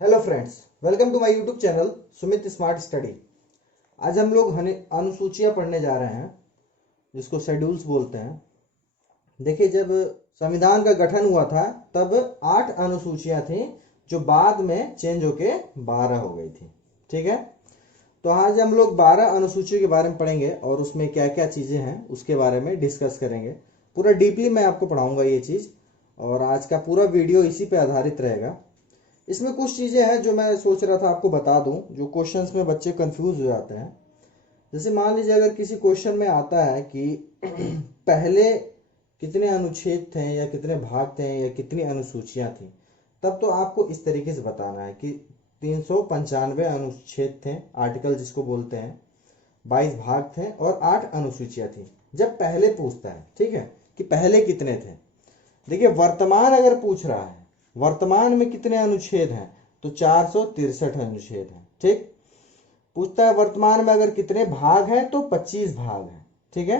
Hello friends, welcome to my YouTube channel Sumit smart study. आज हम लोग अनुसूचियां पढ़ने जा रहे हैं, जिसको शेड्यूल्स बोलते हैं। देखिए, जब संविधान का गठन हुआ था तब 8 अनुसूचियां थी, जो बाद में चेंज होके 12 हो गई थी। ठीक है, तो आज हम लोग 12 अनुसूचियों के बारे में पढ़ेंगे और उसमें क्या क्या चीज़ें हैं उसके बारे में डिस्कस करेंगे। पूरा डीपली मैं आपको पढ़ाऊंगा ये चीज़, और आज का पूरा वीडियो इसी पे आधारित रहेगा। इसमें कुछ चीज़ें हैं जो मैं सोच रहा था आपको बता दूं, जो क्वेश्चंस में बच्चे कंफ्यूज हो जाते हैं। जैसे मान लीजिए अगर किसी क्वेश्चन में आता है कि पहले कितने अनुच्छेद थे या कितने भाग थे या कितनी अनुसूचियां थी, तब तो आपको इस तरीके से बताना है कि 395 अनुच्छेद थे, आर्टिकल जिसको बोलते हैं, 22 भाग थे और 8 अनुसूचियां थी। जब पहले पूछता है, ठीक है, कि पहले कितने थे। देखिए, वर्तमान अगर पूछ रहा है वर्तमान में कितने अनुच्छेद हैं, तो 463 अनुच्छेद हैं। ठीक, पूछता है वर्तमान में अगर कितने भाग हैं, तो 25 भाग हैं। ठीक है,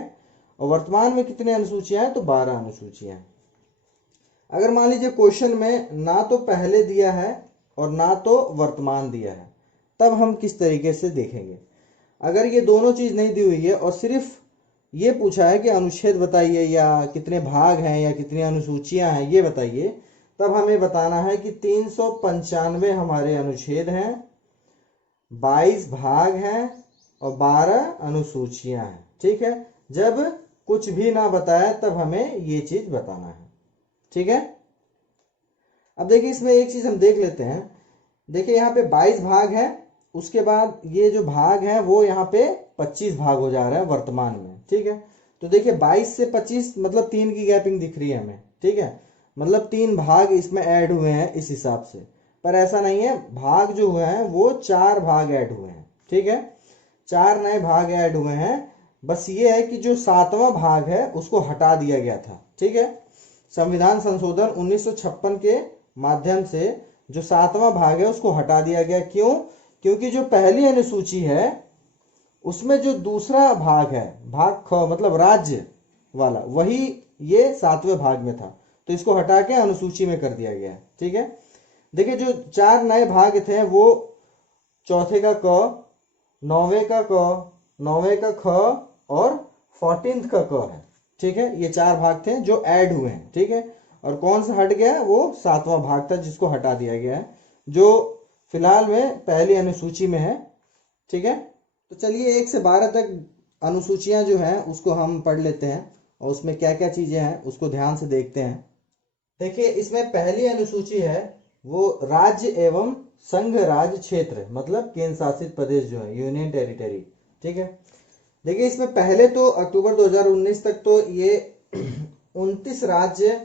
और वर्तमान में कितने अनुसूचियां हैं, तो 12 अनुसूचियां हैं। अगर मान लीजिए क्वेश्चन में ना तो पहले दिया है और ना तो वर्तमान दिया है, तब हम किस तरीके से देखेंगे। अगर ये दोनों चीज नहीं दी हुई है और सिर्फ ये पूछा है कि अनुच्छेद बताइए या कितने भाग हैं या कितनी अनुसूचियां हैं ये बताइए, तब हमें बताना है कि 395 हमारे अनुच्छेद हैं, 22 भाग हैं और 12 अनुसूचियां हैं। ठीक है, जब कुछ भी ना बताए तब हमें ये चीज बताना है। ठीक है, अब देखिए इसमें एक चीज हम देख लेते हैं। देखिए यहाँ पे 22 भाग है, उसके बाद ये जो भाग है वो यहाँ पे 25 भाग हो जा रहा है वर्तमान में। ठीक है, तो देखिए 22 से 25 मतलब 3 की गैपिंग दिख रही है हमें। ठीक है, मतलब 3 भाग इसमें ऐड हुए हैं इस हिसाब से, पर ऐसा नहीं है। भाग जो हुए हैं वो 4 भाग ऐड हुए हैं। ठीक है, 4 नए भाग ऐड हुए हैं। बस ये है कि जो 7वां भाग है उसको हटा दिया गया था। ठीक है, संविधान संशोधन 1956 के माध्यम से जो 7वां भाग है उसको हटा दिया गया। क्यों? क्योंकि जो पहली अनुसूची है उसमें जो दूसरा भाग है, भाग ख मतलब राज्य वाला, वही ये 7वें भाग में था, तो इसको हटा के अनुसूची में कर दिया गया है। ठीक है, देखिए जो 4 नए भाग थे वो चौथे का क, 9वें का क, 9वें का ख और 14th का क है। ठीक है, ये 4 भाग थे जो ऐड हुए हैं। ठीक है, और कौन सा हट गया? वो 7वां भाग था जिसको हटा दिया गया है, जो फिलहाल में पहली अनुसूची में है। ठीक है, तो चलिए 1 से 12 तक अनुसूचियां जो हैं उसको हम पढ़ लेते हैं और उसमें क्या क्या चीजें हैं उसको ध्यान से देखते हैं। देखिए, इसमें पहली अनुसूची है वो राज्य एवं संघ राज्य क्षेत्र, मतलब केंद्र शासित प्रदेश जो है, यूनियन टेरिटरी। ठीक है, देखिए इसमें पहले तो अक्टूबर 2019 तक तो ये 29 राज्य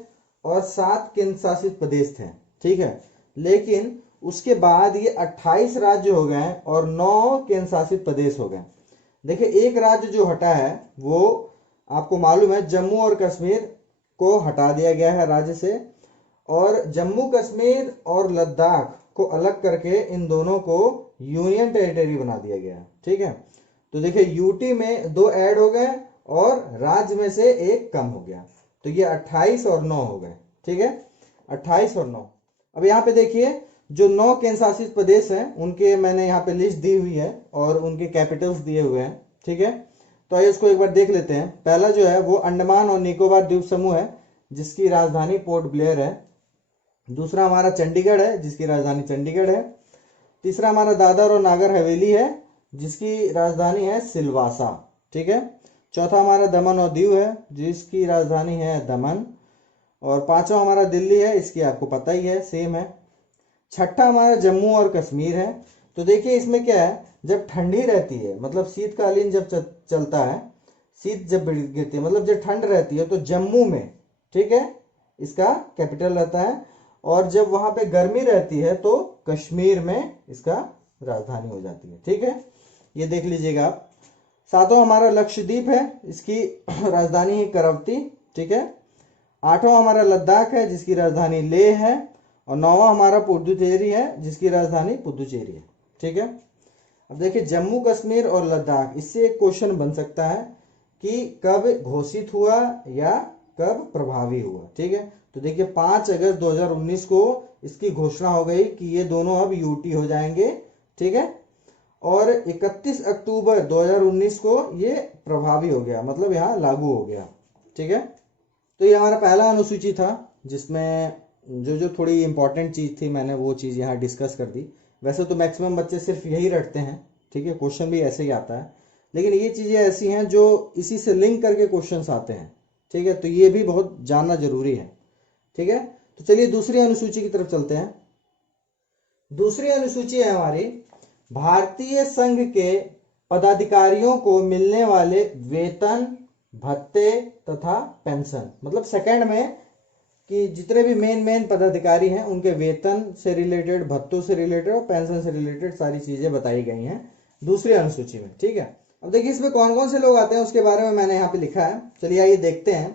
और 7 केंद्र शासित प्रदेश थे। ठीक है, लेकिन उसके बाद ये 28 राज्य हो गए और 9 केंद्र शासित प्रदेश हो गए। देखिए, एक राज्य जो हटा है वो आपको मालूम है, जम्मू और कश्मीर को हटा दिया गया है राज्य से, और जम्मू कश्मीर और लद्दाख को अलग करके इन दोनों को यूनियन टेरिटरी बना दिया गया है। ठीक है, तो देखिए यूटी में 2 ऐड हो गए और राज्य में से 1 कम हो गया, तो ये 28 और 9 हो गए। ठीक है, 28 और 9। अब यहाँ पे देखिए जो 9 केंद्र शासित प्रदेश हैं उनके मैंने यहाँ पे लिस्ट दी हुई है और उनके कैपिटल्स दिए हुए हैं। ठीक है, तो आइए इसको एक बार देख लेते हैं। पहला जो है वो अंडमान और निकोबार द्वीप समूह है, जिसकी राजधानी पोर्ट ब्लेयर है। दूसरा हमारा चंडीगढ़ है, जिसकी राजधानी चंडीगढ़ है। तीसरा हमारा दादर और नागर हवेली है, जिसकी राजधानी है सिलवासा। ठीक है, चौथा हमारा दमन और दीव है, जिसकी राजधानी है दमन। और पांचवा हमारा दिल्ली है, इसकी आपको पता ही है, सेम है। छठा हमारा जम्मू और कश्मीर है। तो देखिए इसमें क्या है, जब ठंडी रहती है मतलब शीतकालीन जब चलता है, शीत जब गिरती है मतलब जब ठंड रहती है, तो जम्मू में, ठीक है, इसका कैपिटल रहता है। और जब वहां पे गर्मी रहती है तो कश्मीर में इसका राजधानी हो जाती है। ठीक है, ये देख लीजिएगा आप। सातवां हमारा लक्षद्वीप है, इसकी राजधानी है करावती। ठीक है, आठवां हमारा लद्दाख है, जिसकी राजधानी लेह है। और 9वां हमारा पुडुचेरी है, जिसकी राजधानी पुडुचेरी है। ठीक है, अब देखिए जम्मू कश्मीर और लद्दाख, इससे एक क्वेश्चन बन सकता है कि कब घोषित हुआ या कब प्रभावी हुआ। ठीक है, तो देखिए 5 अगस्त 2019 को इसकी घोषणा हो गई कि ये दोनों अब यूटी हो जाएंगे, ठीक है। और 31 अक्टूबर 2019 को ये प्रभावी हो गया, मतलब यहाँ लागू हो गया, ठीक है। तो ये हमारा पहला अनुसूची था जिसमें जो जो थोड़ी इंपॉर्टेंट चीज़ थी मैंने वो चीज़ यहाँ डिस्कस कर दी। वैसे तो मैक्सिमम बच्चे सिर्फ यही रटते हैं, ठीक है, क्वेश्चन भी ऐसे ही आता है, लेकिन ये चीज़ें ऐसी हैं जो इसी से लिंक करके क्वेश्चंस आते हैं, ठीक है। तो ये भी बहुत जानना जरूरी है, ठीक है। तो चलिए दूसरी अनुसूची की तरफ चलते हैं। दूसरी अनुसूची है हमारी भारतीय संघ के पदाधिकारियों को मिलने वाले वेतन, भत्ते तथा पेंशन। मतलब सेकंड में कि जितने भी मेन पदाधिकारी हैं उनके वेतन से रिलेटेड, भत्तों से रिलेटेड और पेंशन से रिलेटेड सारी चीजें बताई गई हैं दूसरी अनुसूची में, ठीक है। अब देखिए इसमें कौन कौन से लोग आते हैं उसके बारे में मैंने यहाँ पे लिखा है, चलिए आइए देखते हैं।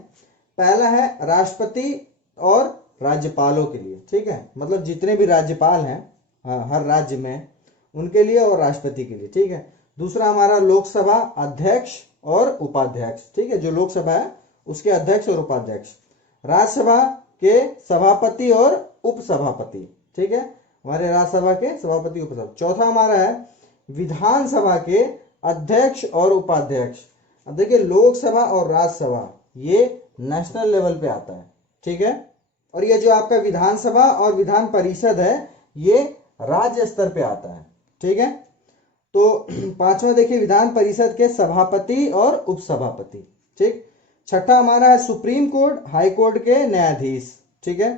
पहला है राष्ट्रपति और राज्यपालों के लिए, ठीक है, मतलब जितने भी राज्यपाल हैं हर राज्य में उनके लिए और राष्ट्रपति के लिए, ठीक है। दूसरा हमारा लोकसभा अध्यक्ष और उपाध्यक्ष, ठीक है, जो लोकसभा है उसके अध्यक्ष और उपाध्यक्ष। राज्यसभा के सभापति और उपसभापति, ठीक है, हमारे राज्यसभा के सभापति उपसभापति। चौथा हमारा है विधानसभा के अध्यक्ष और उपाध्यक्ष। अब देखिए लोकसभा और राज्यसभा ये नेशनल लेवल पे आता है, ठीक है, और ये जो आपका विधानसभा और विधान परिषद है ये राज्य स्तर पे आता है, ठीक है। तो पांचवा देखिए विधान परिषद के सभापति और उपसभापति, ठीक। छठा हमारा है सुप्रीम कोर्ट, हाई कोर्ट के न्यायाधीश, ठीक है,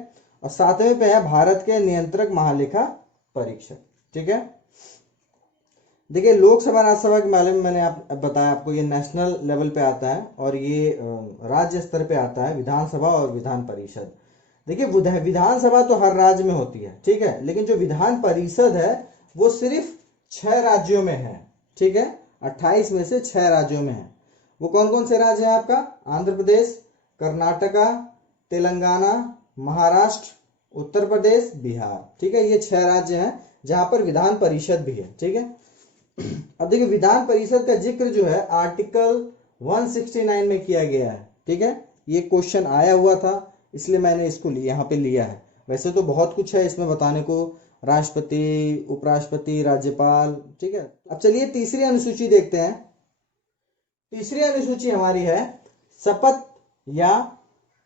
और सातवें पे है भारत के नियंत्रक महालेखा परीक्षक, ठीक है। देखिए लोकसभा राज्यसभा के बारे में मैंने बताया आपको, ये नेशनल लेवल पे आता है और ये राज्य स्तर पे आता है विधानसभा और विधान परिषद। देखिए विधानसभा तो हर राज्य में होती है, ठीक है, लेकिन जो विधान परिषद है वो सिर्फ 6 राज्यों में है, ठीक है, 28 में से 6 राज्यों में है। वो कौन कौन से राज्य है आपका? आंध्र प्रदेश, कर्नाटका, तेलंगाना, महाराष्ट्र, उत्तर प्रदेश, बिहार, ठीक है, ये 6 राज्य हैं जहां पर विधान परिषद भी है, ठीक है। अब देखिए विधान परिषद का जिक्र जो है आर्टिकल 169 में किया गया है, ठीक है, ये क्वेश्चन आया हुआ था इसलिए मैंने इसको यहाँ पे लिया है। वैसे तो बहुत कुछ है इसमें बताने को, राष्ट्रपति, उपराष्ट्रपति, राज्यपाल, ठीक है। अब चलिए तीसरी अनुसूची देखते हैं। तीसरी अनुसूची हमारी है शपथ या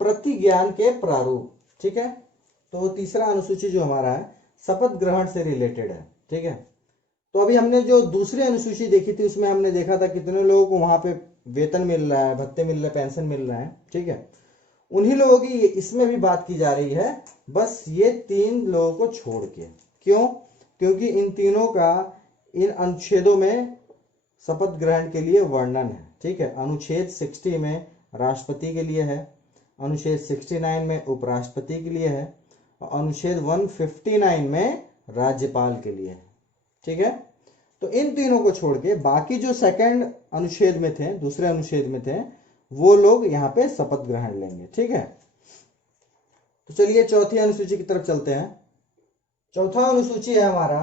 प्रतिज्ञान के प्रारूप, ठीक है। तो तीसरा अनुसूची जो हमारा है शपथ ग्रहण से रिलेटेड है, ठीक है। तो अभी हमने जो दूसरी अनुसूची देखी थी उसमें हमने देखा था कितने लोगों को वहां पे वेतन मिल रहा है, भत्ते मिल रहे हैं, पेंशन मिल रहा है, ठीक है। उन्हीं लोगों की इसमें भी बात की जा रही है, बस ये 3 लोगों को छोड़ के। क्यों? क्योंकि इन तीनों का इन अनुच्छेदों में शपथ ग्रहण के लिए वर्णन है, ठीक है। अनुच्छेद 60 में राष्ट्रपति के लिए है, अनुच्छेद 69 में उपराष्ट्रपति के लिए है और अनुच्छेद 159 में राज्यपाल के लिए है, ठीक है। तो इन तीनों को छोड़ के बाकी जो सेकंड अनुच्छेद में थे, दूसरे अनुच्छेद में थे, वो लोग यहाँ पे शपथ ग्रहण लेंगे, ठीक है। तो चलिए चौथी अनुसूची की तरफ चलते हैं। चौथा अनुसूची है हमारा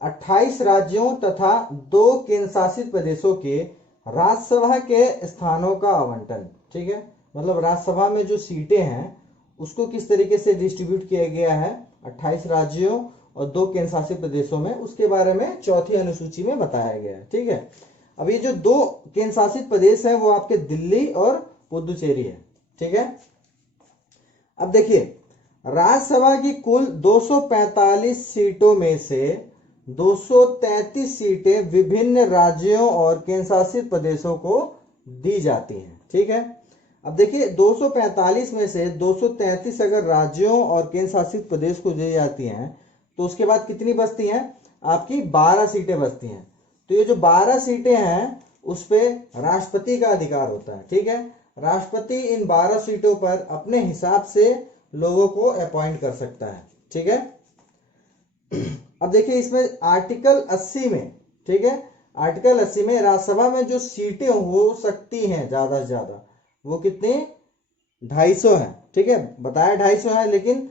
28 राज्यों तथा 2 केंद्र शासित प्रदेशों के राज्यसभा के स्थानों का आवंटन, ठीक है, मतलब राज्यसभा में जो सीटें हैं उसको किस तरीके से डिस्ट्रीब्यूट किया गया है 28 राज्यों और 2 केंद्र शासित प्रदेशों में, उसके बारे में चौथी अनुसूची में बताया गया है, ठीक है। अब ये जो 2 केंद्र शासित प्रदेश हैं वो आपके दिल्ली और पुदुचेरी है, ठीक है। अब देखिए राज्यसभा की कुल 245 सीटों में से 233 सीटें विभिन्न राज्यों और केंद्र शासित प्रदेशों को दी जाती हैं, ठीक है। अब देखिए 245 में से 233 अगर राज्यों और केंद्र शासित प्रदेश को दी जाती हैं तो उसके बाद कितनी बचती हैं? आपकी 12 सीटें बचती हैं। तो ये जो 12 सीटें हैं उस पे राष्ट्रपति का अधिकार होता है, ठीक है। राष्ट्रपति इन 12 सीटों पर अपने हिसाब से लोगों को अपॉइंट कर सकता है, ठीक है। अब देखिए इसमें आर्टिकल 80 में, ठीक है, आर्टिकल 80 में राज्यसभा में जो सीटें हो सकती हैं ज्यादा से ज्यादा वो कितनी 250 है, ठीक है, बताया 250 है, लेकिन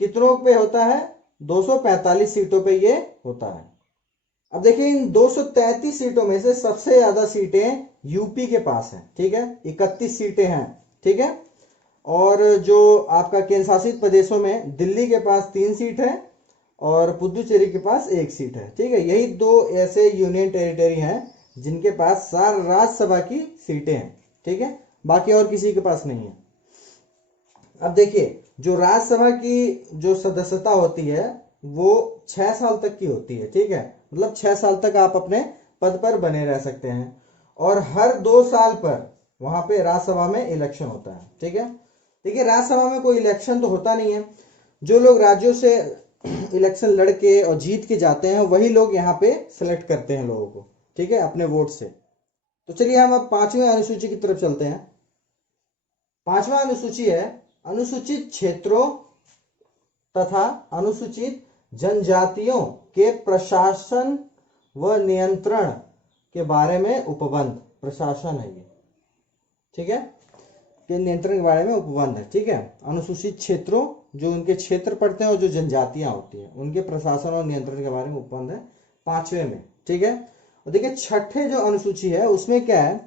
कितनों पे होता है? 245 सीटों पे ये होता है। अब देखिए इन 233 सीटों में से सबसे ज्यादा सीटें यूपी के पास हैं, ठीक है, 31 सीटें हैं, ठीक है। और जो आपका केंद्र शासित प्रदेशों में दिल्ली के पास 3 सीट है और पुदुचेरी के पास 1 सीट है। ठीक है, यही 2 ऐसे यूनियन टेरिटरी हैं जिनके पास राज्यसभा की सीटें हैं। ठीक है, बाकी और किसी के पास नहीं है। अब देखिए, जो राज्यसभा की जो सदस्यता होती है वो 6 साल तक की होती है। ठीक है, मतलब 6 साल तक आप अपने पद पर बने रह सकते हैं और हर 2 साल पर वहां पे राज्यसभा में इलेक्शन होता है। ठीक है, देखिए राज्यसभा में कोई इलेक्शन तो होता नहीं है, जो लोग राज्यों से इलेक्शन लड़के और जीत के जाते हैं वही लोग यहाँ पे सिलेक्ट करते हैं लोगों को। ठीक है, अपने वोट से। तो चलिए हम अब 5वें अनुसूची की तरफ चलते हैं। 5वां अनुसूची है अनुसूचित क्षेत्रों तथा अनुसूचित जनजातियों के प्रशासन व नियंत्रण के बारे में उपबंध। प्रशासन है ये, ठीक है, के नियंत्रण के बारे में उपबंध है। ठीक है, अनुसूचित क्षेत्रों जो उनके क्षेत्र पड़ते हैं और जो जनजातियां होती हैं उनके प्रशासन और नियंत्रण के बारे में उपबंध है 5वें में। ठीक है, और देखिए 6ठे जो अनुसूची है उसमें क्या है,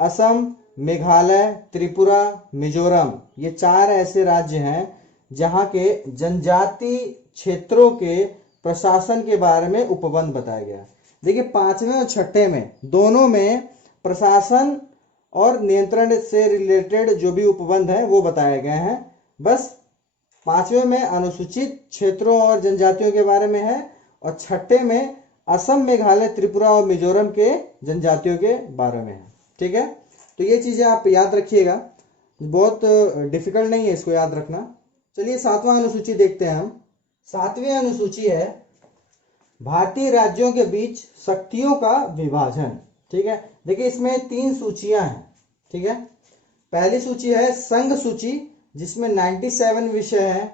असम, मेघालय, त्रिपुरा, मिजोरम, ये 4 ऐसे राज्य हैं जहां के जनजाति क्षेत्रों के प्रशासन के बारे में उपबंध बताया गया। देखिए 5वें और 6ठे में दोनों में प्रशासन और नियंत्रण से रिलेटेड जो भी उपबंध है वो बताए गए हैं। बस 5वें में अनुसूचित क्षेत्रों और जनजातियों के बारे में है और 6ठे में असम, मेघालय, त्रिपुरा और मिजोरम के जनजातियों के बारे में है। ठीक है, तो ये चीजें आप याद रखिएगा, बहुत डिफिकल्ट नहीं है इसको याद रखना। चलिए 7वां अनुसूची देखते हैं हम। 7वीं अनुसूची है भारतीय राज्यों के बीच शक्तियों का विभाजन। ठीक है, देखिए इसमें 3 सूचियां हैं। ठीक है, पहली सूची है संघ सूची जिसमें 97 विषय है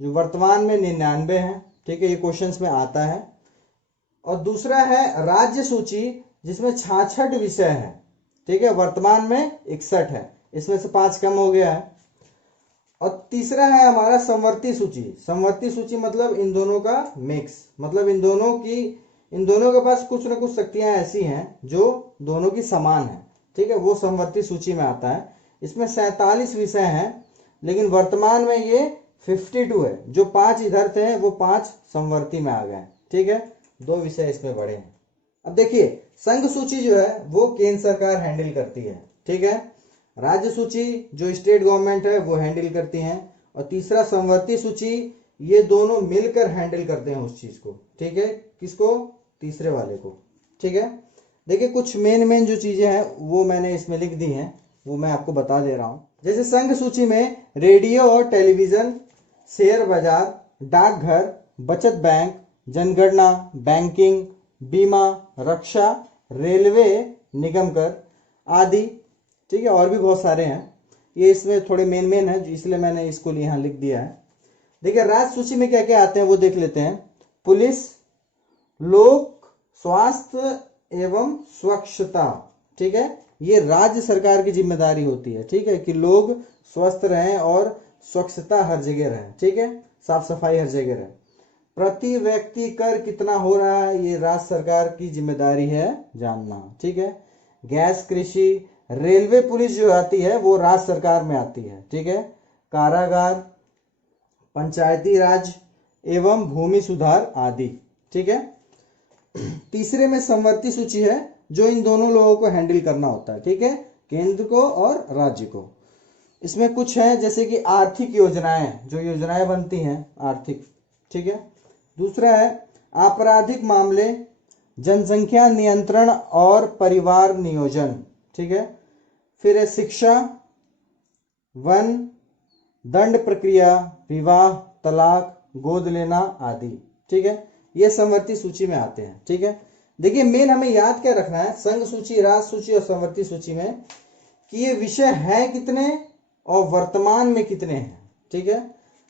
जो वर्तमान में 99 है। ठीक है, ये क्वेश्चंस में आता है। और दूसरा है राज्य सूची जिसमें 66 विषय है। ठीक है, वर्तमान में 61 है, इसमें से 5 कम हो गया है। और तीसरा है हमारा समवर्ती सूची। समवर्ती सूची मतलब इन दोनों का मिक्स, मतलब इन दोनों के पास कुछ ना कुछ शक्तियां ऐसी हैं जो दोनों की समान है। ठीक है, वो समवर्ती सूची में आता है। इसमें 47 विषय हैं लेकिन वर्तमान में ये 52 है। जो 5 इधर थे वो 5 समवर्ती में आ गए। ठीक है, 2 विषय इसमें बढ़े हैं। अब देखिए संघ सूची जो है वो केंद्र सरकार हैंडल करती है। ठीक है, राज्य सूची जो स्टेट गवर्नमेंट है वो हैंडल करती हैं। और तीसरा समवर्ती सूची, ये दोनों मिलकर हैंडल करते हैं उस चीज को। ठीक है, किसको? तीसरे वाले को। ठीक है, देखिए कुछ मेन जो चीजें हैं वो मैंने इसमें लिख दी हैं, वो मैं आपको बता दे रहा हूं। जैसे संघ सूची में रेडियो और टेलीविजन, शेयर बाजार, डाकघर, बचत बैंक, जनगणना, बैंकिंग, बीमा, रक्षा, रेलवे निगम कर आदि। ठीक है, और भी बहुत सारे हैं, ये इसमें थोड़े मेन है इसलिए मैंने इसको यहाँ लिख दिया है। देखिए राज्य सूची में क्या क्या आते हैं वो देख लेते हैं। पुलिस, लोक स्वास्थ्य एवं स्वच्छता। ठीक है, ये राज्य सरकार की जिम्मेदारी होती है। ठीक है, कि लोग स्वस्थ रहें और स्वच्छता हर जगह रहे। ठीक है, साफ सफाई हर जगह रहे। प्रति व्यक्ति कर कितना हो रहा है ये राज्य सरकार की जिम्मेदारी है जानना। ठीक है, गैस, कृषि, रेलवे पुलिस जो आती है वो राज्य सरकार में आती है। ठीक है, कारागार, पंचायती राज एवं भूमि सुधार आदि। ठीक है, तीसरे में समवर्ती सूची है जो इन दोनों लोगों को हैंडल करना होता है। ठीक है, केंद्र को और राज्य को। इसमें कुछ है जैसे कि आर्थिक योजनाएं, जो योजनाएं बनती हैं आर्थिक। ठीक है, दूसरा है आपराधिक मामले, जनसंख्या नियंत्रण और परिवार नियोजन। ठीक है, फिर है शिक्षा, वन, दंड प्रक्रिया, विवाह, तलाक, गोद लेना आदि। ठीक है, ये समवर्ती सूची में आते हैं। ठीक है, देखिए मेन हमें याद क्या रखना है संघ सूची, राज्य सूची और समवर्ती सूची में, कि ये विषय हैं कितने और वर्तमान में कितने हैं। ठीक है,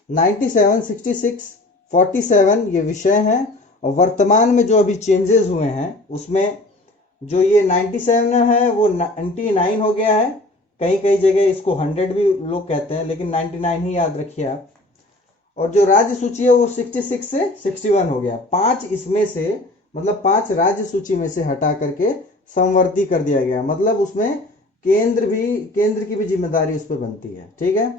97, 66, 47 ये विषय हैं और वर्तमान में जो अभी चेंजेस हुए हैं उसमें जो ये 97 है वो 99 हो गया है। कई जगह इसको 100 भी लोग कहते हैं लेकिन 99 ही याद रखिए आप। और जो राज्य सूची है वो 66 से 61 हो गया। 5 इसमें से, मतलब 5 राज्य सूची में से हटा करके समवर्ती कर दिया गया, मतलब उसमें केंद्र की भी जिम्मेदारी उस पर बनती है। ठीक है,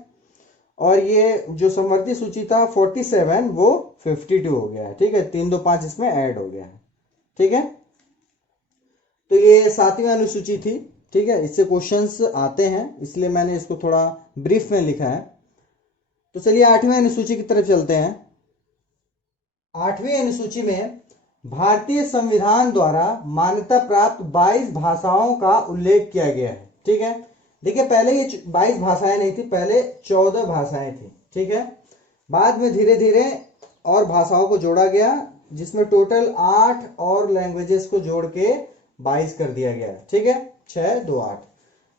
और ये जो समवर्ती सूची था 47 वो 52 हो गया है। ठीक है, 3 2 5 इसमें ऐड हो गया है। ठीक है, तो ये 7वीं अनुसूची थी। ठीक है, इससे क्वेश्चंस आते हैं, इसलिए मैंने इसको थोड़ा ब्रीफ में लिखा है। तो चलिए 8वीं अनुसूची की तरफ चलते हैं। 8वीं अनुसूची में भारतीय संविधान द्वारा मान्यता प्राप्त 22 भाषाओं का उल्लेख किया गया है। ठीक है, देखिए पहले ये 22 भाषाएं नहीं थी, पहले 14 भाषाएं थी। ठीक है, बाद में धीरे धीरे और भाषाओं को जोड़ा गया, जिसमें टोटल 8 और लैंग्वेजेस को जोड़ के 22 कर दिया गया। ठीक है, 6 2 8।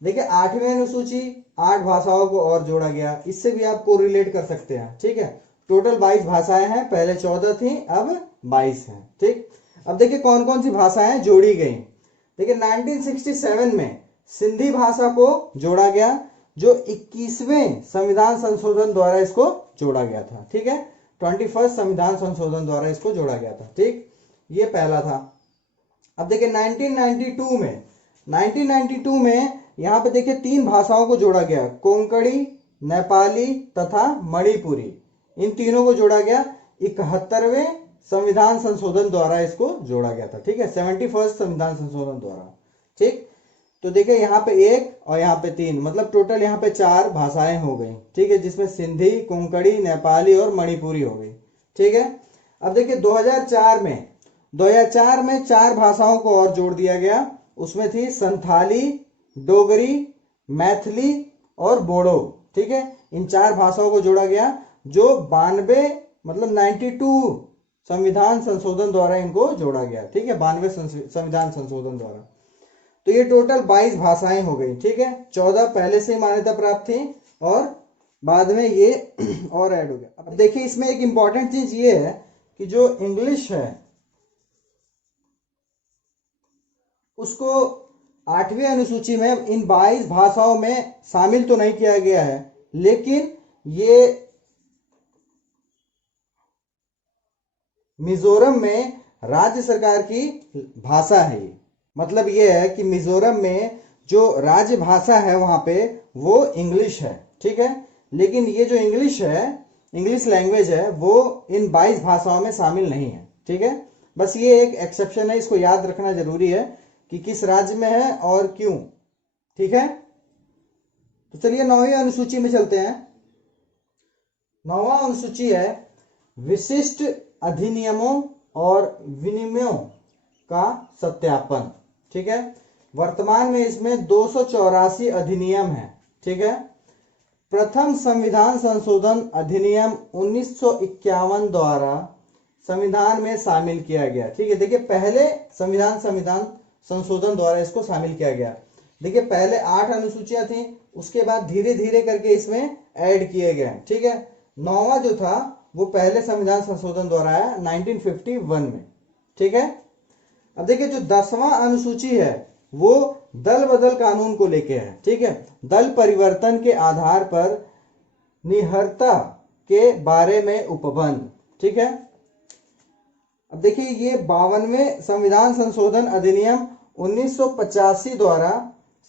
देखिए 8वीं अनुसूची 8 भाषाओं को और जोड़ा गया, इससे भी आप कोरिलेट कर सकते हैं। ठीक है, टोटल 22 भाषाएं हैं, पहले 14 थी, अब 22 हैं। ठीक, अब देखिए कौन कौन सी भाषाएं जोड़ी गई। देखिए 1967 में सिंधी भाषा को जोड़ा गया, जो 21वें संविधान संशोधन द्वारा इसको जोड़ा गया था। ठीक है, 21st संविधान संशोधन द्वारा इसको जोड़ा गया था। ठीक, ये पहला था। अब देखिए 1992 में यहाँ पे देखिए 3 भाषाओं को जोड़ा गया, कोंकणी, नेपाली तथा मणिपुरी। इन तीनों को जोड़ा गया 71वें संविधान संशोधन द्वारा इसको जोड़ा गया था। ठीक है, 71st संविधान संशोधन द्वारा। ठीक, तो देखिए यहाँ पे 1 और यहाँ पे 3, मतलब टोटल यहाँ पे 4 भाषाएं हो गई। ठीक है, जिसमें सिंधी, कोंकणी, नेपाली और मणिपुरी हो गई। ठीक है, अब देखिए 2004 में 4 भाषाओं को और जोड़ दिया गया, उसमें थी संथाली, डोगरी, मैथिली और बोडो। ठीक है, इन 4 भाषाओं को जोड़ा गया, जो 92 मतलब 92 संविधान संशोधन द्वारा इनको जोड़ा गया। ठीक है, 92 संविधान संशोधन द्वारा। तो ये टोटल 22 भाषाएं हो गई। ठीक है, 14 पहले से मान्यता प्राप्त थी और बाद में ये और ऐड हो गया। अब देखिए इसमें एक इंपॉर्टेंट चीज ये है कि जो इंग्लिश है उसको 8वीं अनुसूची में इन 22 भाषाओं में शामिल तो नहीं किया गया है, लेकिन ये मिजोरम में राज्य सरकार की भाषा है। ये मतलब ये है कि मिजोरम में जो राज्य भाषा है वहां पे वो इंग्लिश है। ठीक है, लेकिन ये जो इंग्लिश है, इंग्लिश लैंग्वेज है, वो इन 22 भाषाओं में शामिल नहीं है। ठीक है, बस ये एक एक्सेप्शन है, इसको याद रखना जरूरी है कि किस राज्य में है और क्यों। ठीक है, तो चलिए 9वीं अनुसूची में चलते हैं। 9वां अनुसूची है विशिष्ट अधिनियमों और विनियमों का सत्यापन। ठीक है, वर्तमान में इसमें 284 अधिनियम है। ठीक है, प्रथम संविधान संशोधन अधिनियम 1951 द्वारा संविधान में शामिल किया गया। ठीक है, देखिए पहले संविधान संशोधन द्वारा इसको शामिल किया गया। देखिए पहले 8 अनुसूचियां थी, उसके बाद धीरे धीरे करके इसमें ऐड किए गए। ठीक है, 9वां जो था वो पहले संविधान संशोधन द्वारा आया 1951 में। ठीक है, अब देखिए जो 10वां अनुसूची है वो दल बदल कानून को लेके है। ठीक है, दल परिवर्तन के आधार पर निहरता के बारे में उपबंध। ठीक है, अब देखिए ये 52वें संविधान संशोधन अधिनियम 1985 द्वारा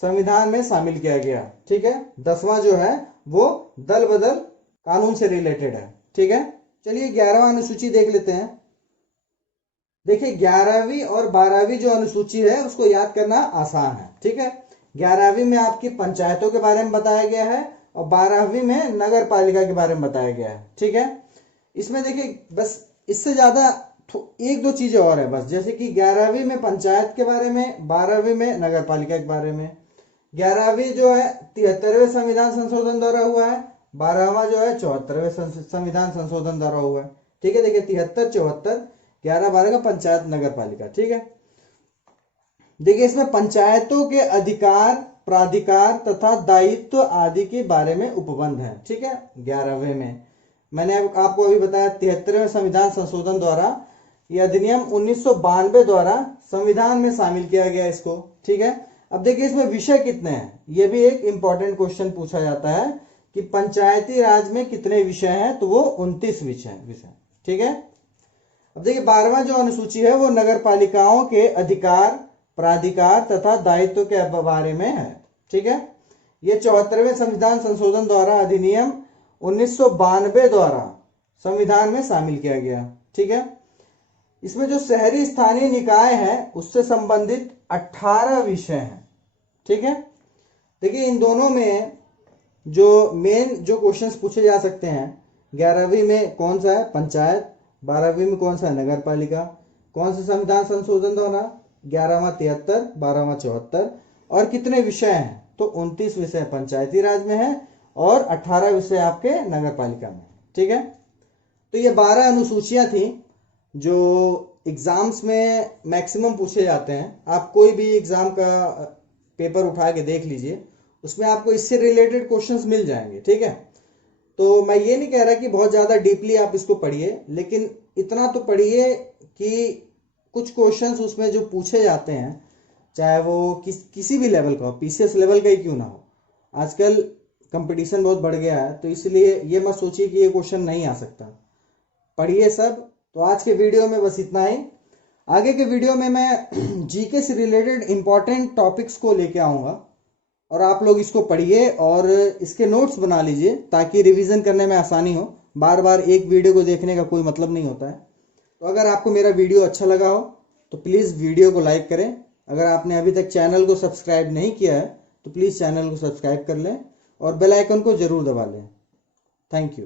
संविधान में शामिल किया गया। ठीक है, 10वां जो है वो दल बदल कानून से रिलेटेड है। ठीक है, चलिए 11वां अनुसूची देख लेते हैं। देखिए 11वीं और 12वीं जो अनुसूची है उसको याद करना आसान है। ठीक है, 11वीं में आपकी पंचायतों के बारे में बताया गया है और 12वीं में नगर पालिका के बारे में बताया गया है। ठीक है, इसमें देखिए बस इससे ज्यादा 1-2 चीजें और है बस, जैसे कि 11वीं में पंचायत के बारे में, 12वीं में नगर पालिका के बारे में। 11वीं जो है 73वें संविधान संशोधन द्वारा हुआ है, 12वां जो है 74वें संविधान संशोधन द्वारा हुआ है। ठीक है, देखिए 73, 74, 11, 12 का पंचायत नगर पालिका। ठीक है, देखिए इसमें पंचायतों के अधिकार, प्राधिकार तथा दायित्व आदि के बारे में उपबंध है। ठीक है, 11वें में मैंने आपको अभी बताया 73वें संविधान संशोधन द्वारा, यह अधिनियम 1992 द्वारा संविधान में शामिल किया गया इसको। ठीक है, अब देखिए इसमें विषय कितने हैं, यह भी एक इंपॉर्टेंट क्वेश्चन पूछा जाता है कि पंचायती राज में कितने विषय हैं, तो वो 29 विषय। ठीक है, अब देखिए 12वां जो अनुसूची है वो नगर पालिकाओं के अधिकार, प्राधिकार तथा दायित्व के बारे में है। ठीक है, ये 74वें संविधान संशोधन द्वारा अधिनियम 1992 द्वारा संविधान में शामिल किया गया। ठीक है, इसमें जो शहरी स्थानीय निकाय है उससे संबंधित 18 विषय हैं। ठीक है, देखिए इन दोनों में जो मेन जो क्वेश्चंस पूछे जा सकते हैं, 11वीं में कौन सा है पंचायत, 12वीं में कौन सा है नगर पालिका, कौन से संविधान संशोधन द्वारा 11वां 73, 12वां 74 और कितने विषय हैं, तो 29 विषय पंचायती राज में है और 18 विषय आपके नगर पालिका में। ठीक है, तो ये 12 अनुसूचियां थी जो एग्जाम्स में मैक्सिमम पूछे जाते हैं। आप कोई भी एग्जाम का पेपर उठा के देख लीजिए, उसमें आपको इससे रिलेटेड क्वेश्चंस मिल जाएंगे। ठीक है, तो मैं ये नहीं कह रहा कि बहुत ज़्यादा डीपली आप इसको पढ़िए, लेकिन इतना तो पढ़िए कि कुछ क्वेश्चंस उसमें जो पूछे जाते हैं, चाहे वो किसी भी लेवल का हो, पीसीएस लेवल का ही क्यों ना हो, आजकल कंपटीशन बहुत बढ़ गया है, तो इसलिए ये मत सोचिए कि ये क्वेश्चन नहीं आ सकता, पढ़िए सब। तो आज के वीडियो में बस इतना ही। आगे के वीडियो में मैं जीके से रिलेटेड इंपॉर्टेंट टॉपिक्स को लेके आऊँगा और आप लोग इसको पढ़िए और इसके नोट्स बना लीजिए ताकि रिवीजन करने में आसानी हो। बार बार एक वीडियो को देखने का कोई मतलब नहीं होता है। तो अगर आपको मेरा वीडियो अच्छा लगा हो तो प्लीज़ वीडियो को लाइक करें। अगर आपने अभी तक चैनल को सब्सक्राइब नहीं किया है तो प्लीज़ चैनल को सब्सक्राइब कर लें और बेल आइकन को ज़रूर दबा लें। Thank you.